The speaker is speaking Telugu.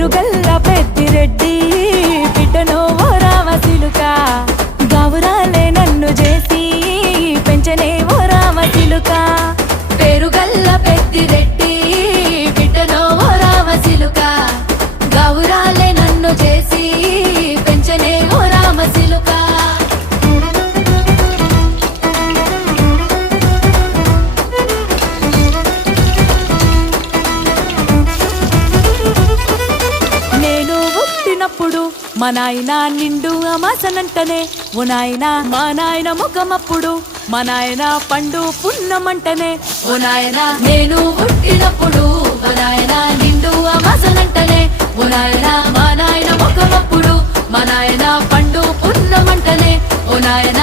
పేరుగల్ల పెద్దిరెడ్డి బిడ్డనో ఓ రామచిలుక గావురాలే నన్ను చేసి పెంచనే ఓ రామచిలుక పేరుగల్ల పెద్దిరెడ్డి బిడ్డనో ఓ రామచిలుక గావురాలే నన్ను చేసి పెంచనే ఓ రామచిలుక మా నాయన నిండు అమాసనంటనే ఓ నాయన మా నాయన ముఖమప్పుడు మా నాయన పండు పున్నమంటనే ఓ నాయన నేను పుట్టినప్పుడు మా నాయన నిండు అమాసనంటనే ఓ నాయన మా నాయన ముఖమప్పుడు మా నాయన పండు పున్నమంటనే ఓ నాయన